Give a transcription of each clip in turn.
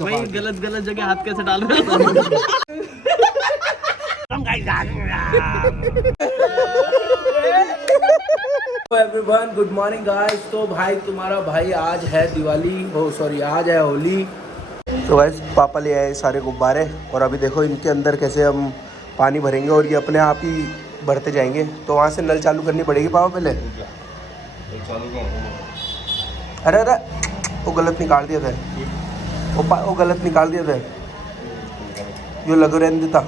भाई गलत गलत जगह हाथ कैसे डाल रहे हो? Everyone good morning guys. तो भाई तुम्हारा भाई आज है दिवाली, हो सॉरी आज है होली। तो गाइस पापा ले आए सारे गुब्बारे और अभी देखो इनके अंदर कैसे हम पानी भरेंगे और ये अपने आप ही भरते जाएंगे। तो वहाँ से नल चालू करनी पड़ेगी पापा पहले। अरे अरे वो गलत निकाल दिया था, वो गलत निकाल दिया था, जो लग रहा है जूता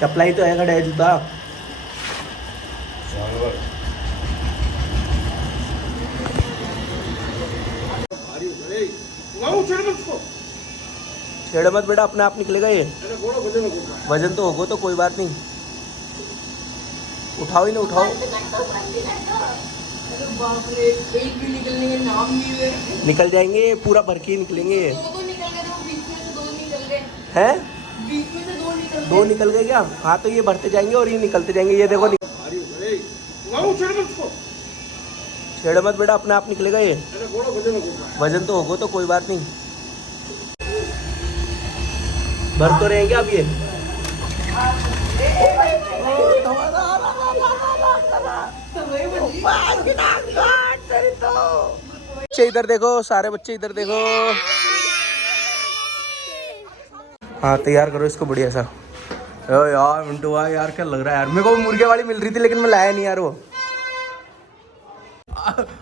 चपला ही तो है खड़ा है जूता। छेड़ मत बेटा, अपने आप निकलेगा ये। वजन तो होगा तो कोई बात नहीं, उठाओ ही ना उठाओ। एक भी निकलने के नाम नहीं हुए। निकल जाएंगे, पूरा भर के ही निकलेंगे। दो निकल गए, तो बीच में से दो निकल गए। हैं? बीच में से दो निकल गए क्या? हाँ तो ये भरते जाएंगे और ये निकलते जाएंगे। ये देखो छेड़ मत बेटा, अपने आप निकलेगा ये। वजन तो होगा तो कोई बात नहीं, भर तो रहेंगे अब ये। बच्चे इधर देखो, सारे बच्चे इधर देखो। हाँ तैयार करो इसको बढ़िया सा। ओ यार मिंटू भाई यार क्या लग रहा है यार। मेरे को मुर्गे वाली मिल रही थी लेकिन मैं लाया नहीं यार। वो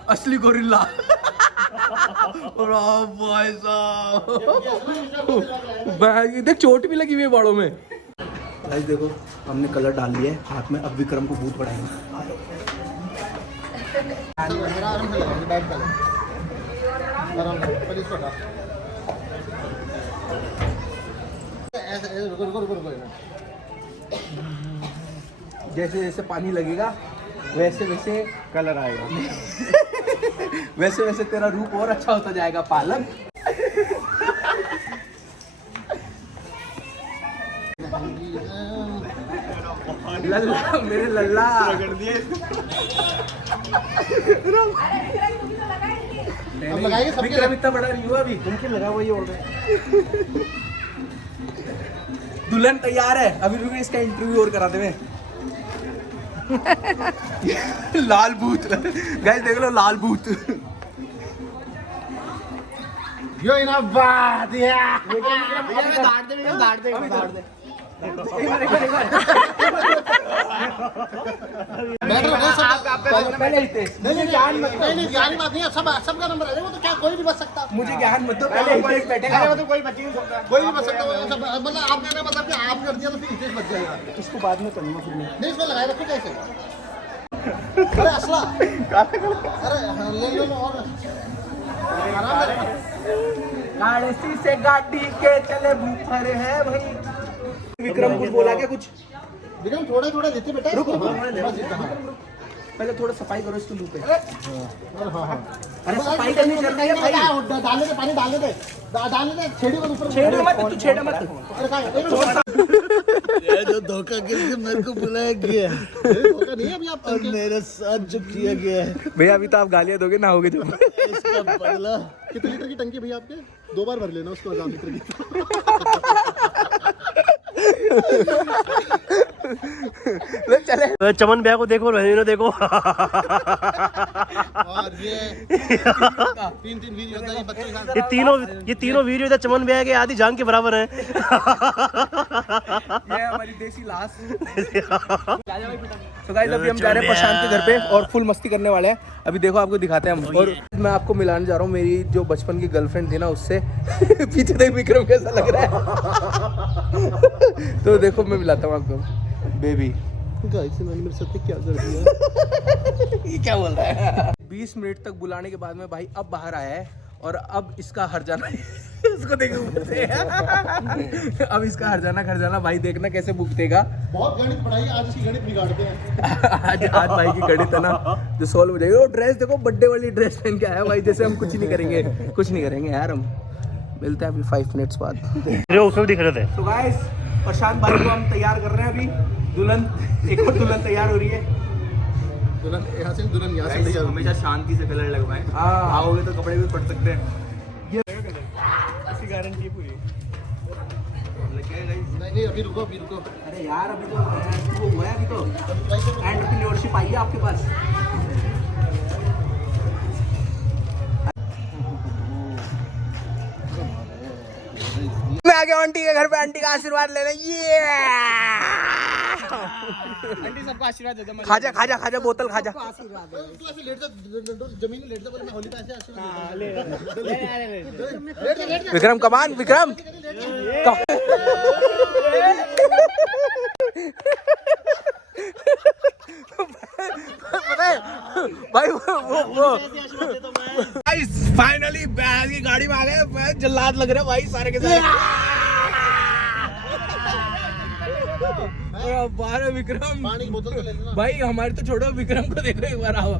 असली गोरिल्ला। भाई साहब देख चोट भी लगी हुई है बाड़ों में। गाइस देखो हमने कलर डाल लिया है हाथ में, अब विक्रम को भूत पड़ाएंगे। जैसे जैसे पानी लगेगा वैसे वैसे कलर आएगा। वैसे वैसे तेरा रूप और अच्छा होता जाएगा पालक। लल्ला मेरे लल्ला विक्रम इतना बड़ा नहीं हुआ अभी। तुम क्यों लगा हुआ ये बोल रहे? दुल्हन तैयार है, अभी रुको इसका इंटरव्यू और करा दे मैं। लाल भूत गाइस देख लो, लाल भूत। यो इना बात यार दाड़ दे। मुझे ज्ञान मत दो। नहीं ज्ञानी बात नहीं है, सबका नंबर है वो तो क्या कोई भी बच सकता। मुझे ज्ञान मत दो, पहले हितेश बैठेगा। वो तो कोई बच ही नहीं सकता, कोई भी बच सकता। मतलब आप कहना मतलब कि आप कर दिया तो फिर हितेश बच जाएगा। इसको बाद में करूंगा फिर मैं। नहीं इसको लगाए रखो कैसे। अरे असला अरे ले लो और आराम से। गाड़ी से गाड़ी के चले भूखर है भाई। विक्रम कुछ बोला क्या? कुछ विक्रम थोड़ा थोड़ा लेते बेटा। रुको हाँ, पहले थोड़ा सफाई करो इसके मुंह पे। हाँ। अरे सफाई करनी चाहिए भाई। डालने दे, पानी डालने दे छेड़ी को ऊपर। छेड़ मत तू, छेड़ मत। अरे क्या ये जो धोखा किसने मेरे को बुलाया गया है? धोखा नहीं है अभी आप मेरे साथ जो किया गया है भैया। अभी तो आप गालियां दोगे ना, होगे जब। इसका बदला। कितने लीटर की टंकी भैया आपके? 2 बार भर लेना उसको 1000 लीटर की। चले चमन भैया को देखो, रहीनो देखो। और ये 3 वीडियो होता है बच्चों के साथ। ये तीनों वीडियो इधर चमन भैया के आधी जान के बराबर हैं। ये हमारी देसी लाश। तो गाइस अभी हम जा रहे हैं प्रशांत के घर पे और फुल मस्ती करने वाले हैं। अभी देखो आपको दिखाते हैं हम। और मैं आपको मिलाने जा रहा हूँ मेरी जो बचपन की गर्लफ्रेंड थी ना उससे। पीछे देख विक्रम कैसा लग रहा है। तो देखो मैं मिलाता हूँ आपको बेबी। गाइस मैंने मेरे साथ क्या कर दिया? ये क्या बोल रहा है? 20 मिनट तक बुलाने के बाद में भाई अब बाहर आया है और अब इसका हर जाना। इसको देखो ऊपर से। अब इसका हर जाना भाई देखना कैसे भुगतेगा। बहुत गणित पढ़ाई, आज इसकी गणित बिगाड़ते हैं। आज भाई की गणित है ना जो सॉल्व हो जाएगी। वो ड्रेस देखो, बर्थडे वाली ड्रेस पहन के आया भाई, जैसे हम कुछ नहीं करेंगे यार। हम मिलते हैं अभी 5 मिनट्स बाद। उसमें दिख रहे थे। तो गाइस प्रशांत भाई को हम तैयार कर रहे हैं अभी। दुल्हन, एक और दुल्हन तैयार हो रही है। दुल्हन यहाँ से, दुल्हन यहाँ से। हमेशा शांति से कलर लगवाएं। आओगे तो कपड़े भी पड़ सकते हैं। इसकी गारंटी है पूरी। नहीं अभी रुको अभी रुको। अरे यार अभी तो वो हुआ है, अभी तो एंटरप्रेन्योरशिप आई है आपके पास। मैं आ गया आंटी के घर पे, आंटी का आशीर्वाद लेने। ये आंटी सबको आशीर्वाद दे दो। खाजा खाजा खाजा, बोतल खाजा। तू ऐसे लेट जा, जमीन में लेट जा, बोले मैं होली का ऐसे आशीर्वाद ले लेट जा। विक्रम कमान, विक्रम पता है भाई वो फाइनली बैग की गाड़ी में आ गए। जल्लाद लग रहे हैं भाई सारे के सारे। बारह विक्रम पानी की बोतल तो ले लेना भाई, हमारे तो छोड़ो, विक्रम को देखो एक बार आओ।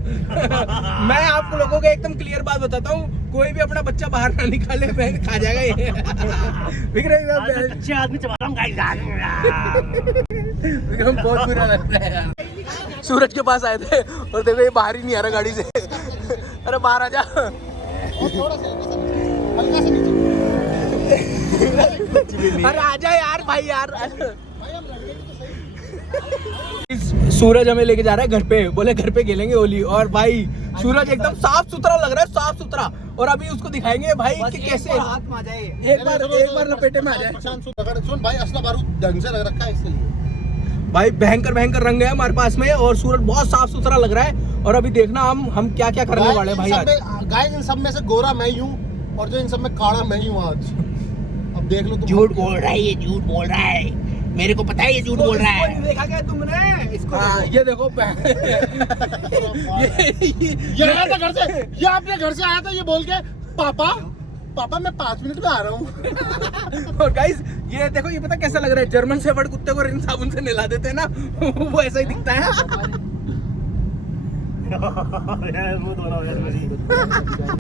मैं आप लोगों को एकदम क्लियर बात बताता हूँ, कोई भी अपना बच्चा बाहर ना निकाले, बहन खा जाएगा ये। विक्रम अच्छे आदमी चबा रहा हूं गाइस। विक्रम बहुत बुरा लग रहा है यार। सूरज के पास आए थे और देखो ये बाहर ही नहीं आ रहा गाड़ी से। अरे बाहर आ जा। और थोड़ा सा हल्का सा नीचे। अरे आ जा यार भाई यार। भाई हम लड़के तो सही। सूरज हमें लेके जा रहा है घर पे, बोले घर पे खेलेंगे होली। और भाई सूरज एकदम साफ सुथरा लग रहा है, साफ सुथरा। और अभी उसको दिखाएंगे भाई कि कैसे हाथ में आ जाए। एक बार लपेटे में आ जाए। सुन भाई, असला बारूद ढंग से लग रखा है इसके लिए। भाई भयंकर रंग है हमारे पास में, और सूरज बहुत साफ सुथरा लग रहा है। और अभी देखना हम क्या क्या करने वाले हैं भाई आज। गाइस इन सब में से गोरा मैं ही हूँ, और जो इन सब में काला मैं ही हूँ आज। अब देख लो तुम। झूठ बोल रहा है ये, झूठ बोल रहा है, मेरे को पता है ये झूठ बोल रहा है। देखा क्या तुमने इसको? ये देखो ये आया था घर से, ये अपने घर से आया था ये बोल के, पापा मैं 5 मिनट में आ रहा हूँ। और गाइस ये देखो, ये पता कैसा लग रहा है? जर्मन शेफर्ड कुत्ते को रिन साबुन से नहला देते हैं ना, वो ऐसा ही दिखता है।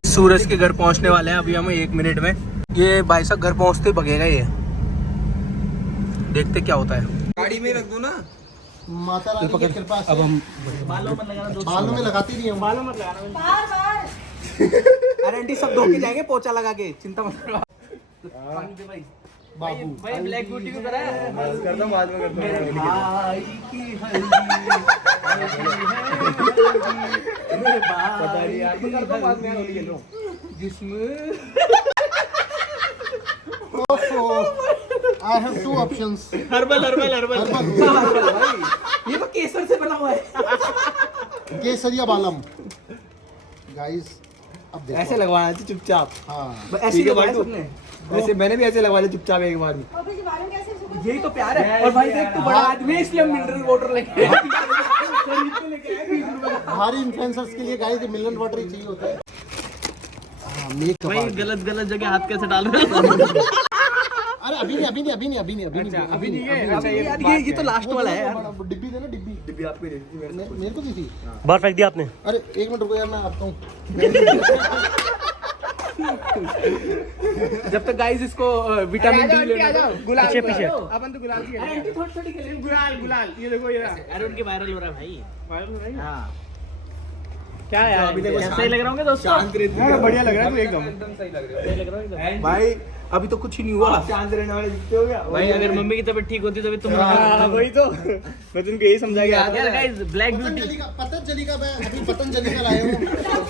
सूरज के घर पहुंचने वाले हैं अभी हम 1 मिनट में। ये भाई साहब घर पहुंचते भगेगा ये, देखते क्या होता है। गाड़ी में रख दो ना। माता रानी की कृपा से अब हम बालों में लगाती नहीं हूँ। अरे आंटी सब धो के जाएंगे पोछा लगा के, चिंता मत करो। बाबू भाई ब्लैक ब्यूटी को करा है। करता हूँ बाद में करता हूँ। भाई की हल्दी पता नहीं यार, करता हूँ बाद में होली खेल रहा हूँ। जिसमें I have 2 options. हर्बल ये तो केसर से बना हुआ है। केसरिया बालम। गाइस अब देखो। ऐसे लगवाना चाहिए चुपचाप। हाँ ऐसे ही लगवाया सबने। वैसे मैंने भी ऐसे लगवा लिया चुपचाप एक बार में। यही तो प्यार है। और भाई देख तू बड़ा आदमी है, इसलिए हम मिनरल वाटर लेके आए। भारी इन्फ्लुएंसर्स के लिए गाइस मिनरल वाटर ही चाहिए होता है। भाई गलत जगह हाथ कैसे डाल रहे हो? अरे अभी नहीं ये तो लास्ट वाला है यार। डिब्बी देना, डिब्बी आपको दे दी मेरे को दी थी। बाहर फेंक दिया आपने। अरे 1 मिनट रुको यार, मैं आता हूँ। जब तक गाइस इसको विटामिन डी लेना है। पीछे अपन तो गुलाल की आंटी थोड़ी खेलेंगे। गुलाल ये देखो ये अरे उनके वायरल हो रहा है भाई। हाँ क्या है यार, सही लग रहा हूँ दोस्तों? बढ़िया लग रहा है तू एकदम भाई अभी तो कुछ ही नहीं हुआ। चांद रहने वाले जितने हो गया भाई अगर मम्मी की तबीयत ठीक होती तभी तुम वही तो मैं तुमको यही समझा गया गाइस ब्लैक ब्यूटी पतंजलि का मैं अभी पतंजलि का लाया हूँ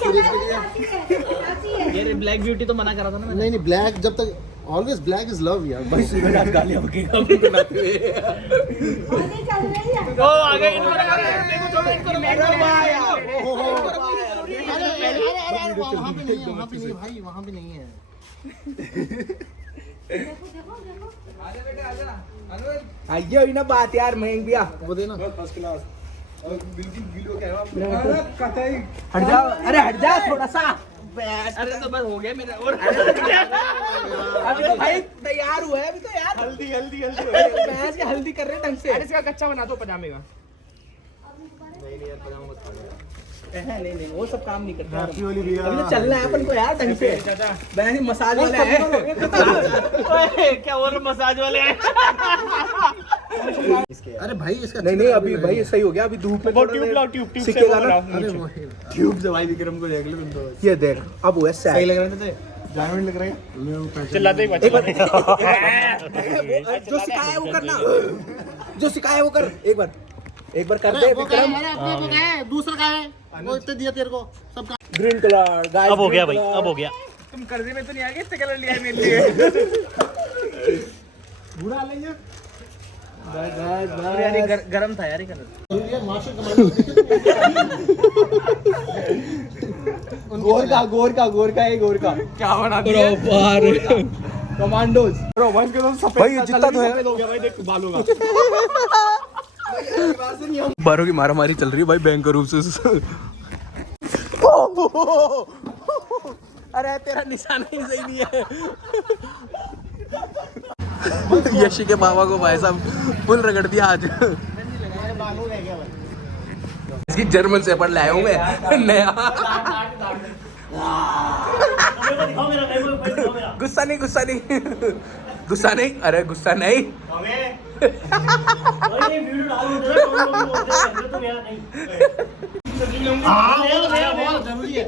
सूरज के लिए। ये ब्लैक ब्यूटी तो मना करा था ना मैंने। नहीं ब्लैक जब तक ऑलवेज ब्लैक इज लव यार। भाई सूरज आज गालियां बकेगा अपने बनाते हुए। ओ आ गए इनको वहाँ पे नहीं भाई, वहाँ पे नहीं है। आइए अभी ना बात यार, महंग भैया वो देना। हट जाओ, अरे हट जा थोड़ा सा। अरे तो बस हो गया मेरा। और अभी तो भाई तैयार हुआ है अभी तो यार। हल्दी भैंस के हल्दी कर रहे हैं ढंग से। अरे इसका कच्चा बना दो पजामे का। नहीं वो सब काम नहीं करता। अभी तो चलना है अपन को यार ढंग से। बहन मसाज वाला है। क्या और मसाज वाले हैं? अरे भाई इसका नहीं अभी भाई सही हो गया। अभी धूप में ट्यूब सीखेगा ना। अरे वो ट्यूब से भाई विक्रम को देख लो तुम तो। ये देख अब हुआ सही लग रहा था। जानवर लग रहा है चिल्लाते ही बच्चे जो सिखाया है वो करना, जो सिखाया है वो कर। एक बार कर दे वो का विक्रम। है अपने को का है दूसरा का है वो इतने दिया तेरे को सब का ग्रीन कलर गाइस, अब हो गया भाई, अब हो गया। तुम कर्जे में तो नहीं आ गए, इतने कलर लिया है मेरे लिए। बुरा लेंगे यार ये गरम था यार ये कलर। ये मास्टर कमांडो गोर का क्या बना दिया कमांडोज। ब्रो भाई इसके तो सफेद भाई ये जितना तो है। सफेद हो गया भाई, देख बालों का। बारों की मारामारी चल रही है भाई भयंकर रूप से। अरे तेरा निशाना ही सही नहीं है। यशी के बाबा को भाई साहब फुल रगड़ दिया आज। इसकी जर्मन शेफर्ड लाया हूँ मैं नया। गुस्सा नहीं, अरे गुस्सा नहीं। बहुत जरूरी है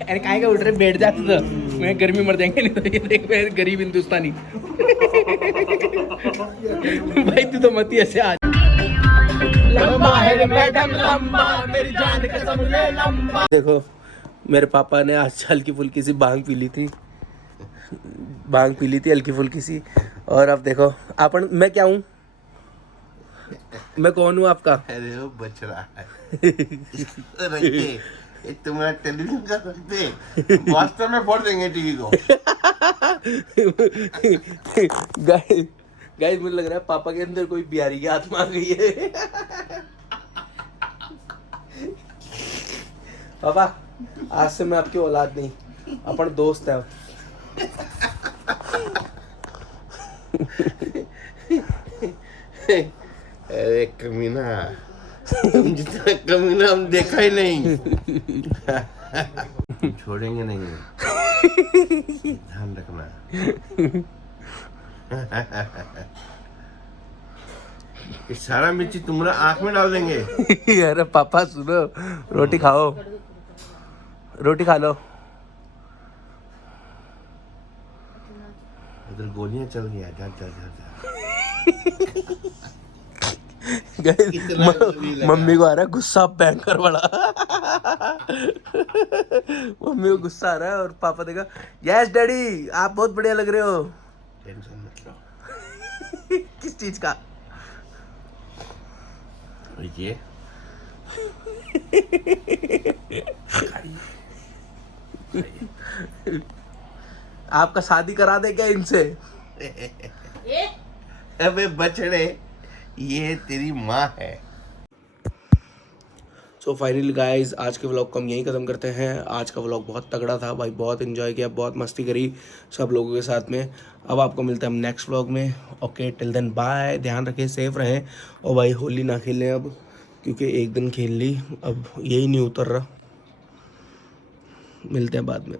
अरे काय का उठ रहे, बैठ जा तुझं, मैं गर्मी मर जाएंगे नहीं तो। ये देख मैं गरीब हिंदुस्तानी। भाई तू तो मती ऐसे आज। लंबा है मैडम लंबा, मेरी जान कसम ले लंबा। देखो मेरे पापा ने आज हल्की फुल्की सी भांग पी ली थी हल्की फुल्की सी। और अब देखो अपन, मैं क्या हूँ, मैं कौन हूँ आपका? अरे वो बच रहा है रखते ये तुम्हारा टेलीविजन का रखते वास्तव में फोड़ देंगे टीवी को। गाइस मुझे लग रहा है पापा के अंदर कोई बिहारी की आत्मा आ गई है। पापा आज से मैं आपकी औलाद नहीं, अपन दोस्त है। अरे कमीना, तुम जितना कमीना हम देखा ही नहीं। छोड़ेंगे नहीं, ध्यान रखना। इस सारा मिर्ची तुम्हारा आंख में डाल देंगे। अरे पापा सुनो, रोटी खा लो। उधर गोलियां चल गया, जा। मम्मी को आ रहा है गुस्सा भयंकर बड़ा। मम्मी को गुस्सा आ रहा है और पापा देखा, यस डैडी आप बहुत बढ़िया लग रहे हो। टेंशन मत लो। किस चीज का? ये आपका शादी करा दे क्या इनसे? अबे बछड़े, ये तेरी माँ है। सो फाइनली गाइज आज के व्लॉग को हम यहीं ख़त्म करते हैं। आज का व्लॉग बहुत तगड़ा था भाई, बहुत एंजॉय किया, बहुत मस्ती करी सब लोगों के साथ में। अब आपको मिलते हैं हम नेक्स्ट व्लॉग में। ओके टिल देन बाय, ध्यान रखें, सेफ रहें और भाई होली ना खेलें अब, क्योंकि एक दिन खेल ली, अब यही नहीं उतर रहा। मिलते हैं बाद में।